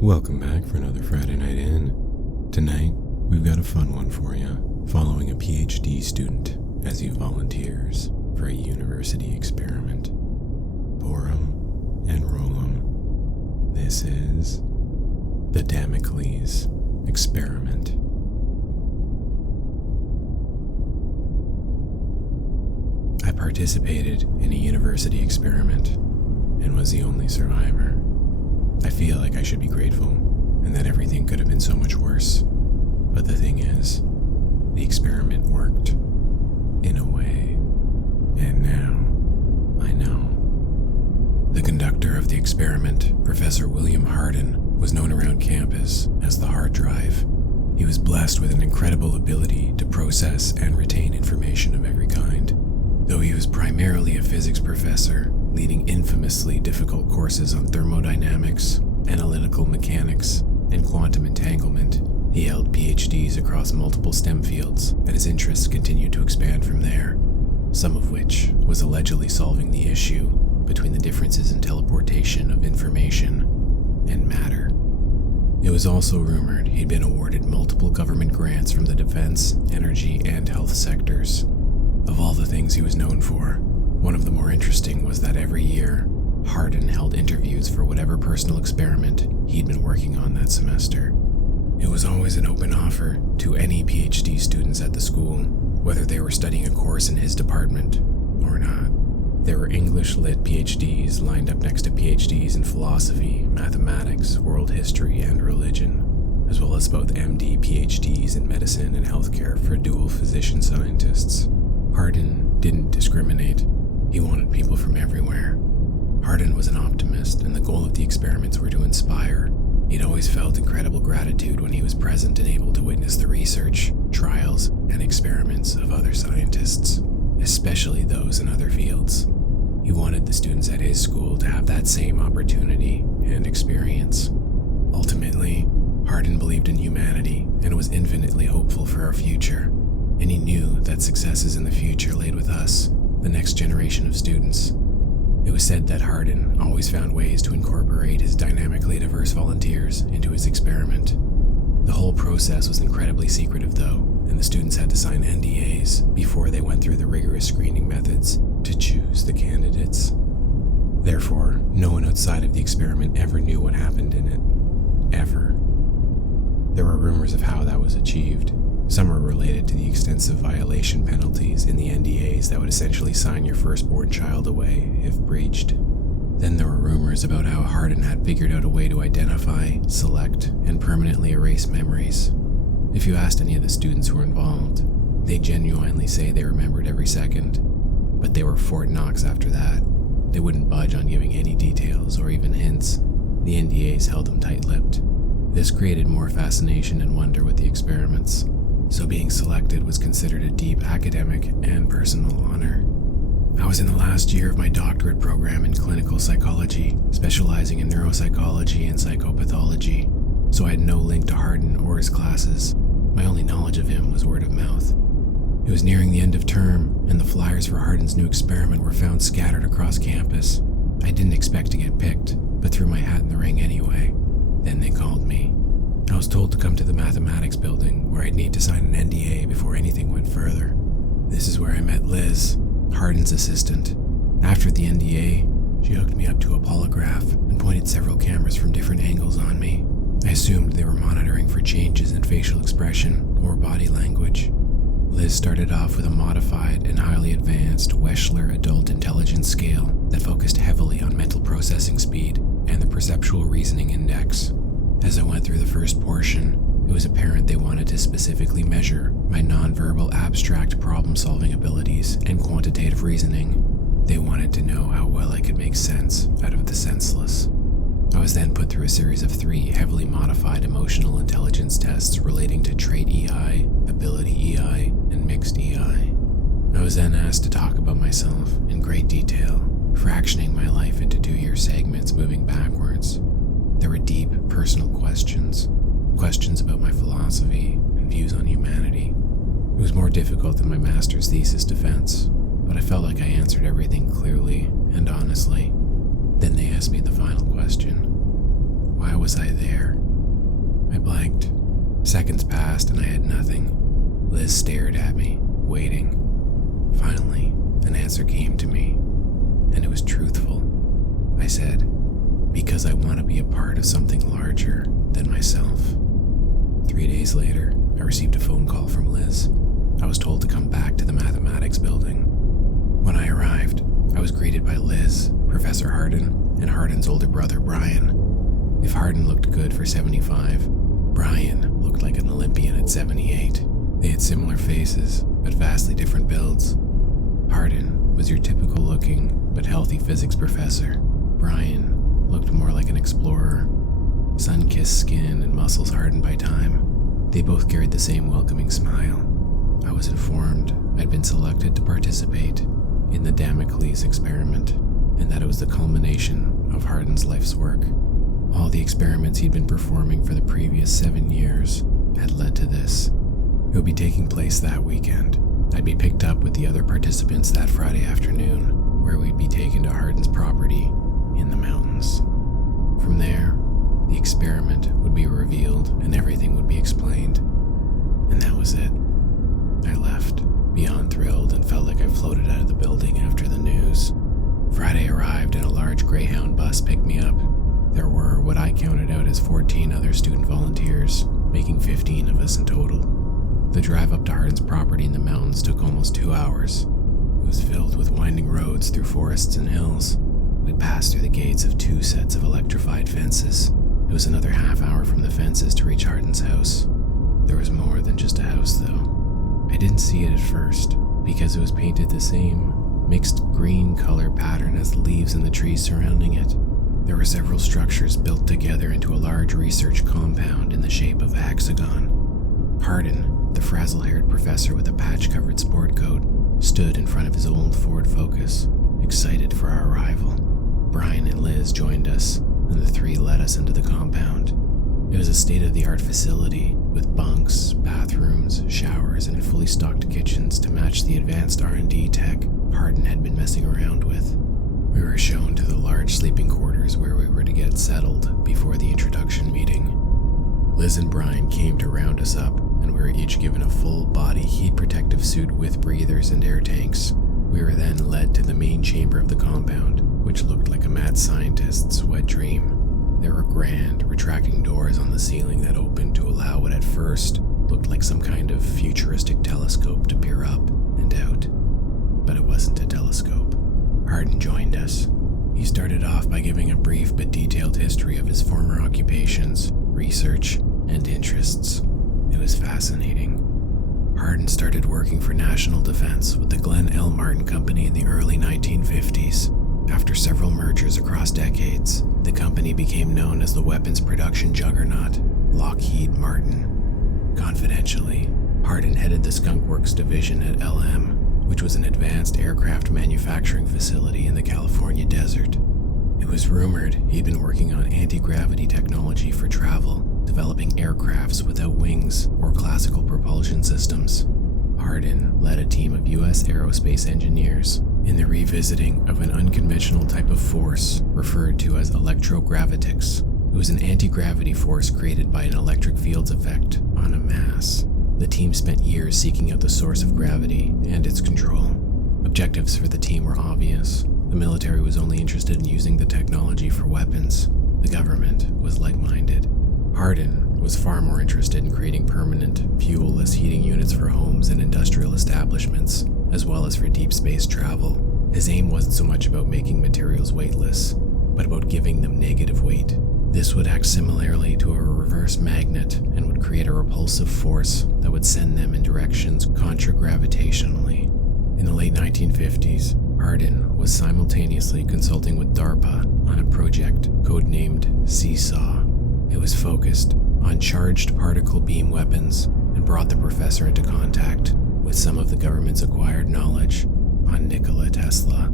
Welcome back for another Friday Night In. Tonight, we've got a fun one for you, following a PhD student as he volunteers for a university experiment. Pour 'em and roll 'em. This is the Damocles experiment. I participated in a university experiment and was the only survivor. I feel like I should be grateful and that everything could have been so much worse. But the thing is, the experiment worked. In a way. And now, I know. The conductor of the experiment, Professor William Hardin, was known around campus as the hard drive. He was blessed with an incredible ability to process and retain information of every kind. Though he was primarily a physics professor, leading infamously difficult courses on thermodynamics, analytical mechanics, and quantum entanglement, he held PhDs across multiple STEM fields, and his interests continued to expand from there, some of which was allegedly solving the issue between the differences in teleportation of information and matter. It was also rumored he'd been awarded multiple government grants from the defense, energy, and health sectors. Of all the things he was known for, one of the more interesting was that every year, Hardin held interviews for whatever personal experiment he'd been working on that semester. It was always an open offer to any PhD students at the school, whether they were studying a course in his department or not. There were English Lit PhDs lined up next to PhDs in philosophy, mathematics, world history, and religion, as well as both MD PhDs in medicine and healthcare for dual physician scientists. Hardin didn't discriminate. He wanted people from everywhere. Hardin was an optimist, and the goal of the experiments were to inspire. He'd always felt incredible gratitude when he was present and able to witness the research, trials, and experiments of other scientists, especially those in other fields. He wanted the students at his school to have that same opportunity and experience. Ultimately, Hardin believed in humanity and was infinitely hopeful for our future, and he knew that successes in the future laid with us, the next generation of students. It was said that Hardin always found ways to incorporate his dynamically diverse volunteers into his experiment. The whole process was incredibly secretive though, and the students had to sign NDAs before they went through the rigorous screening methods to choose the candidates. Therefore, no one outside of the experiment ever knew what happened in it. Ever. There were rumors of how that was achieved. Some were related to the extensive violation penalties in the NDAs that would essentially sign your firstborn child away if breached. Then there were rumors about how Hardin had figured out a way to identify, select, and permanently erase memories. If you asked any of the students who were involved, they genuinely say they remembered every second, but they were Fort Knox after that. They wouldn't budge on giving any details or even hints. The NDAs held them tight-lipped. This created more fascination and wonder with the experiments, so being selected was considered a deep academic and personal honor. I was in the last year of my doctorate program in clinical psychology, specializing in neuropsychology and psychopathology, so I had no link to Hardin or his classes. My only knowledge of him was word of mouth. It was nearing the end of term, and the flyers for Hardin's new experiment were found scattered across campus. I didn't expect to get picked, but threw my hat in the ring anyway. Then they called me. I was told to come to the mathematics building, where I'd need to sign an NDA before anything went further. This is where I met Liz, Hardin's assistant. After the NDA, she hooked me up to a polygraph and pointed several cameras from different angles on me. I assumed they were monitoring for changes in facial expression or body language. Liz started off with a modified and highly advanced Wechsler Adult Intelligence Scale that focused heavily on mental processing speed and the Perceptual Reasoning Index. As I went through the first portion, it was apparent they wanted to specifically measure my nonverbal abstract problem-solving abilities and quantitative reasoning. They wanted to know how well I could make sense out of the senseless. I was then put through a series of 3 heavily modified emotional intelligence tests relating to trait EI, ability EI, and mixed EI. I was then asked to talk about myself in great detail, fractioning my life into 2-year segments moving backwards. There were deep, personal questions about my philosophy and views on humanity. It was more difficult than my master's thesis defense, but I felt like I answered everything clearly and honestly. Then they asked me the final question. Why was I there? I blanked. Seconds passed and I had nothing. Liz stared at me, waiting. Finally, an answer came to me, and it was truthful. I said, because I want to be a part of something larger than myself. 3 days later, I received a phone call from Liz. I was told to come back to the mathematics building. When I arrived, I was greeted by Liz, Professor Hardin, and Hardin's older brother, Brian. If Hardin looked good for 75, Brian looked like an Olympian at 78. They had similar faces, but vastly different builds. Hardin was your typical looking, but healthy physics professor. Brian looked more like an explorer. Sun-kissed skin and muscles hardened by time. They both carried the same welcoming smile. I was informed I'd been selected to participate in the Damocles experiment, and that it was the culmination of Hardin's life's work. All the experiments he'd been performing for the previous 7 years had led to this. It would be taking place that weekend. I'd be picked up with the other participants that Friday afternoon, where we'd be taken to Hardin's property in the mountains. From there, the experiment would be revealed and everything would be explained. And that was it. I left, beyond thrilled, and felt like I floated out of the building after the news. Friday arrived and a large Greyhound bus picked me up. There were what I counted out as 14 other student volunteers, making 15 of us in total. The drive up to Hardin's property in the mountains took almost 2 hours. It was filled with winding roads through forests and hills. We passed through the gates of 2 sets of electrified fences. It was another half hour from the fences to reach Hardin's house. There was more than just a house, though. I didn't see it at first, because it was painted the same mixed green color pattern as the leaves in the trees surrounding it. There were several structures built together into a large research compound in the shape of a hexagon. Hardin, the frazzle-haired professor with a patch-covered sport coat, stood in front of his old Ford Focus, excited for our arrival. Brian and Liz joined us, and the 3 led us into the compound. It was a state-of-the-art facility with bunks, bathrooms, showers, and fully stocked kitchens to match the advanced R&D tech Hardin had been messing around with. We were shown to the large sleeping quarters where we were to get settled before the introduction meeting. Liz and Brian came to round us up, and we were each given a full-body heat-protective suit with breathers and air tanks. We were then led to the main chamber of the compound, which looked like a mad scientist's wet dream. There were grand, retracting doors on the ceiling that opened to allow what at first looked like some kind of futuristic telescope to peer up and out. But it wasn't a telescope. Hardin joined us. He started off by giving a brief but detailed history of his former occupations, research, and interests. It was fascinating. Hardin started working for national defense with the Glenn L. Martin Company in the early 1950s. After several mergers across decades, the company became known as the weapons production juggernaut, Lockheed Martin. Confidentially, Hardin headed the Skunk Works division at LM, which was an advanced aircraft manufacturing facility in the California desert. It was rumored he'd been working on anti-gravity technology for travel, developing aircrafts without wings or classical propulsion systems. Hardin led a team of U.S. aerospace engineers in the revisiting of an unconventional type of force referred to as electrogravitics. It was an anti-gravity force created by an electric field's effect on a mass. The team spent years seeking out the source of gravity and its control. Objectives for the team were obvious. The military was only interested in using the technology for weapons. The government was like-minded. Hardin was far more interested in creating permanent, fuel-less heating units for homes and industrial establishments, as well as for deep space travel. His aim wasn't so much about making materials weightless, but about giving them negative weight. This would act similarly to a reverse magnet and would create a repulsive force that would send them in directions contra-gravitationally. In the late 1950s, Hardin was simultaneously consulting with DARPA on a project codenamed Seesaw. It was focused on charged particle beam weapons and brought the professor into contact with some of the government's acquired knowledge on Nikola Tesla.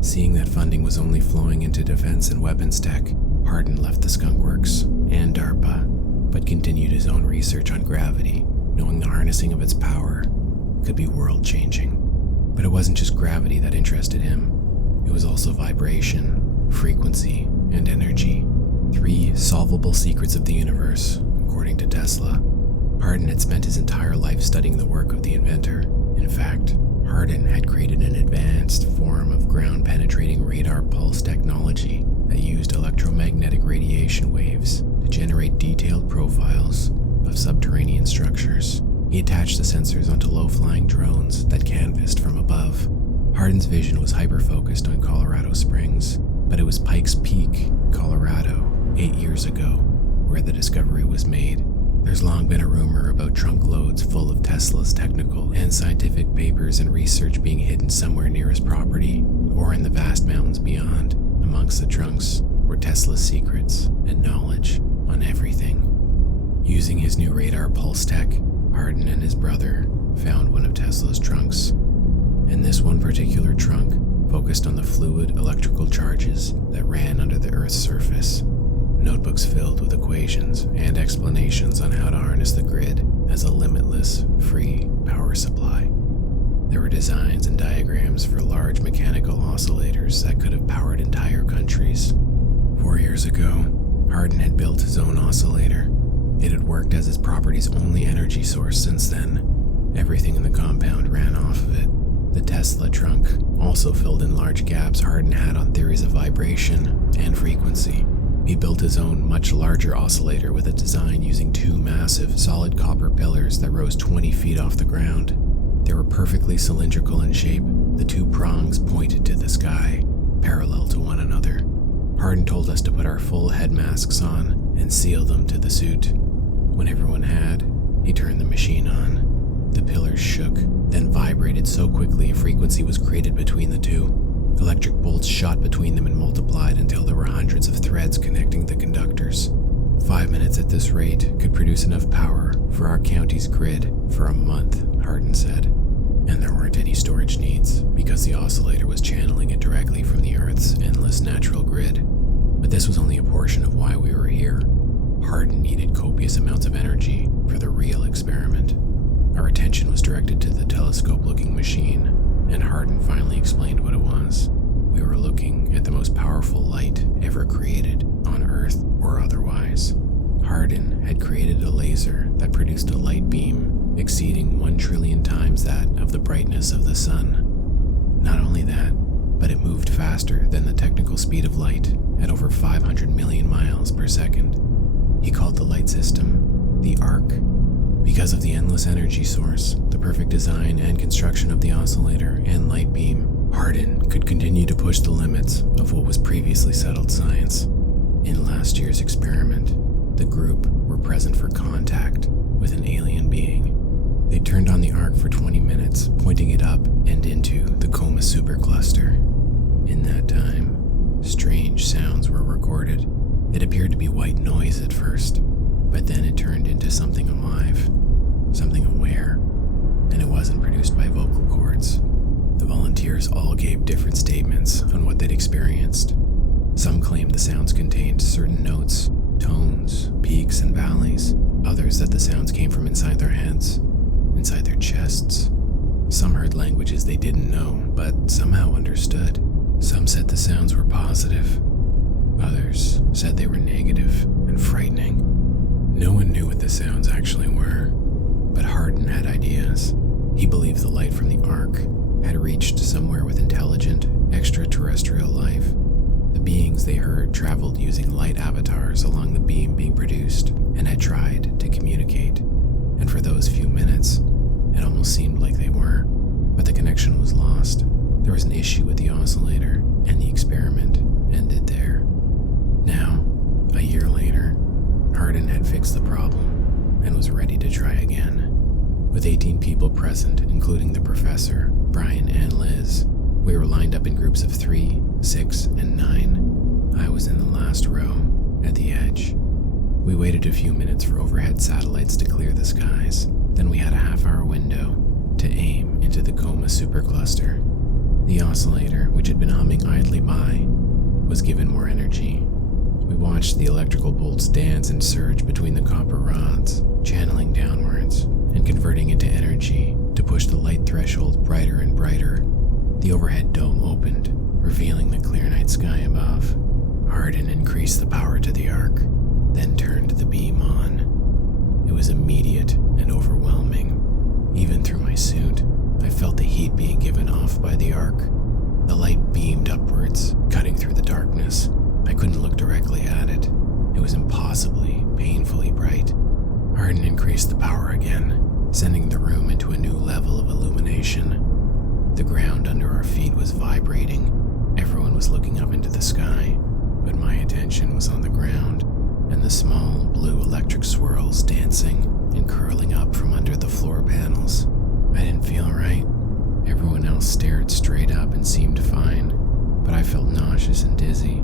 Seeing that funding was only flowing into defense and weapons tech, Hardin left the Skunk Works and DARPA, but continued his own research on gravity, knowing the harnessing of its power could be world-changing. But it wasn't just gravity that interested him. It was also vibration, frequency, and energy. 3 solvable secrets of the universe, according to Tesla. Hardin had spent his entire life studying the work of the inventor. In fact, Hardin had created an advanced form of ground-penetrating radar pulse technology that used electromagnetic radiation waves to generate detailed profiles of subterranean structures. He attached the sensors onto low-flying drones that canvassed from above. Hardin's vision was hyper-focused on Colorado Springs, but it was Pikes Peak, Colorado, 8 years ago, where the discovery was made. There's long been a rumor about trunk loads full of Tesla's technical and scientific papers and research being hidden somewhere near his property, or in the vast mountains beyond. Amongst the trunks were Tesla's secrets and knowledge on everything. Using his new radar pulse tech, Hardin and his brother found one of Tesla's trunks. And this one particular trunk focused on the fluid electrical charges that ran under the Earth's surface. Notebooks filled with equations and explanations on how to harness the grid as a limitless, free power supply. There were designs and diagrams for large mechanical oscillators that could have powered entire countries. 4 years ago, Hardin had built his own oscillator. It had worked as his property's only energy source since then. Everything in the compound ran off of it. The Tesla trunk also filled in large gaps Hardin had on theories of vibration and frequency. He built his own much larger oscillator with a design using 2 massive solid copper pillars that rose 20 feet off the ground. They were perfectly cylindrical in shape. The 2 prongs pointed to the sky, parallel to one another. Hardin told us to put our full head masks on and seal them to the suit. When everyone had, he turned the machine on. The pillars shook, then vibrated so quickly a frequency was created between the 2. Electric bolts shot between them and multiplied until there were hundreds of threads connecting the conductors. 5 minutes at this rate could produce enough power for our county's grid for a month, Hardin said. And there weren't any storage needs, because the oscillator was channeling it directly from the Earth's endless natural grid. But this was only a portion of why we were here. Hardin needed copious amounts of energy for the real experiment. Our attention was directed to the telescope-looking machine, and Hardin finally explained what it was. We were looking at the most powerful light ever created, on Earth or otherwise. Hardin had created a laser that produced a light beam exceeding 1 trillion times that of the brightness of the sun. Not only that, but it moved faster than the technical speed of light at over 500 million miles per second. He called the light system the arc. Because of the endless energy source, the perfect design and construction of the oscillator and light beam, Hardin could continue to push the limits of what was previously settled science. In last year's experiment, the group were present for contact with an alien being. They turned on the arc for 20 minutes, pointing it up and into the Coma supercluster. In that time, strange sounds were recorded. It appeared to be white noise at first, but then it turned into something alive, something aware, and it wasn't produced by vocal cords. The volunteers all gave different statements on what they'd experienced. Some claimed the sounds contained certain notes, tones, peaks, and valleys. Others that the sounds came from inside their heads, inside their chests. Some heard languages they didn't know, but somehow understood. Some said the sounds were positive. Others said they were negative and frightening. No one knew what the sounds actually were, but Hardin had ideas. He believed the light from the arc had reached somewhere with intelligent, extraterrestrial life. The beings they heard traveled using light avatars along the beam being produced and had tried to communicate. And for those few minutes, it almost seemed like they were, but the connection was lost. There was an issue with the oscillator, and the experiment ended there. Now, a year later, Hardin had fixed the problem and was ready to try again. With 18 people present, including the professor, Brian, and Liz, we were lined up in groups of 3, 6, and 9. I was in the last row, at the edge. We waited a few minutes for overhead satellites to clear the skies. Then we had a half-hour window to aim into the Coma supercluster. The oscillator, which had been humming idly by, was given more energy. We watched the electrical bolts dance and surge between the copper rods, channeling downwards and converting into energy to push the light threshold brighter and brighter. The overhead dome opened, revealing the clear night sky above. Hardin increased the power to the arc, then turned the beam on. It was immediate and overwhelming. Even through my suit, I felt the heat being given off by the arc. The light beamed upwards, cutting through the darkness. I couldn't look directly at it. It was impossibly, painfully bright. Hardin increased the power again, sending the room into a new level of illumination. The ground under our feet was vibrating. Everyone was looking up into the sky, but my attention was on the ground and the small blue electric swirls dancing and curling up from under the floor panels. I didn't feel right. Everyone else stared straight up and seemed fine, but I felt nauseous and dizzy.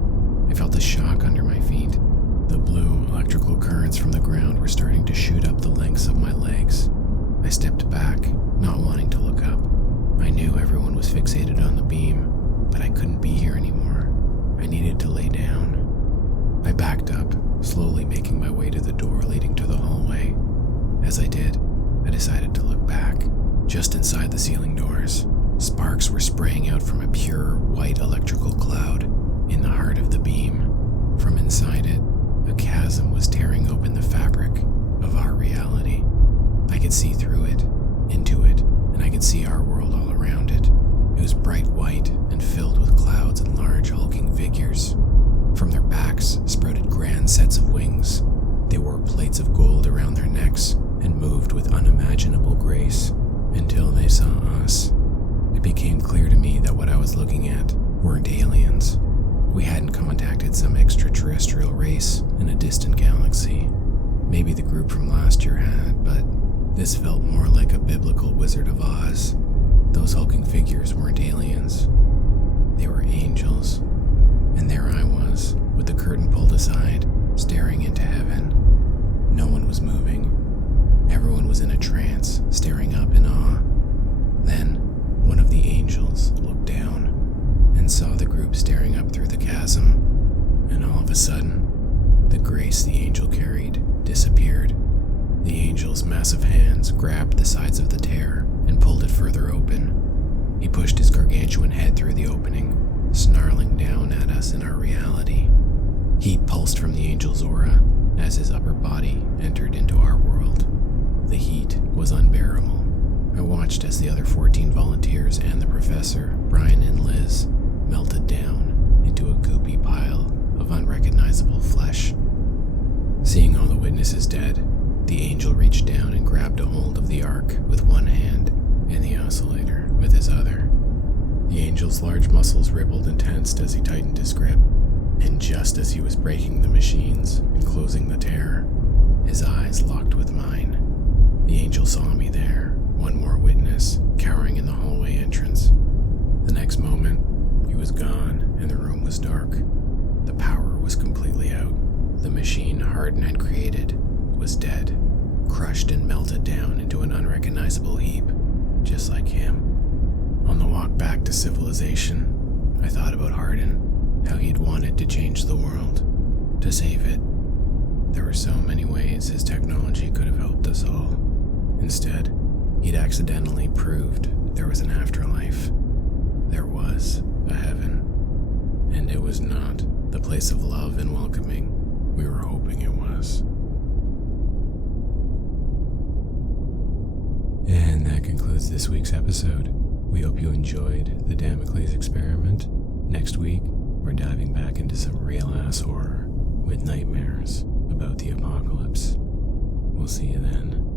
I felt a shock under my feet. The blue electrical currents from the ground were starting to shoot up the lengths of my legs. I stepped back, not wanting to look up. I knew everyone was fixated on the beam, but I couldn't be here anymore. I needed to lay down. I backed up, slowly making my way to the door leading to the hallway. As I did, I decided to look back. Just inside the ceiling doors, sparks were spraying out from a pure white electrical cloud in the heart of the beam. From inside it, a chasm was tearing open the fabric of our reality. I could see through it, into it, and I could see our world all around it. It was bright white and filled with clouds and large hulking figures. From their backs sprouted grand sets of wings. They wore plates of gold around their necks and moved with unimaginable grace until they saw us. It became clear to me that what I was looking at weren't aliens. We hadn't contacted some extraterrestrial race in a distant galaxy. Maybe the group from last year had, but this felt more like a biblical Wizard of Oz. Those hulking figures weren't aliens. They were angels. And there I was, with the curtain pulled aside, staring into heaven. No one was moving. Everyone was in a trance, staring up in awe. Then, one of the angels looked down and saw the group staring up through the chasm. And all of a sudden, the grace the angel carried disappeared. The angel's massive hands grabbed the sides of the tear and pulled it further open. He pushed his gargantuan head through the opening, snarling down at us in our reality. Heat pulsed from the angel's aura as his upper body entered into our world. The heat was unbearable. I watched as the other 14 volunteers and the professor, Brian and Liz, melted down into a goopy pile of unrecognizable flesh. Seeing all the witnesses dead, the angel reached down and grabbed a hold of the ark with one hand and the oscillator with his other. The angel's large muscles rippled and tensed as he tightened his grip, and just as he was breaking the machines and closing the tear, his eyes locked with mine. The angel saw me there, one more witness, cowering in the hallway entrance. The next moment, he was gone and the room was dark. The power was completely out. The machine Hardin had created was dead, crushed and melted down into an unrecognizable heap, just like him. On the walk back to civilization, I thought about Hardin, how he'd wanted to change the world, to save it. There were so many ways his technology could have helped us all. Instead, he'd accidentally proved there was an afterlife. There was a heaven, and it was not the place of love and welcoming we were hoping it was. And that concludes this week's episode. We hope you enjoyed the Damocles experiment. Next week, we're diving back into some real-ass horror with nightmares about the apocalypse. We'll see you then.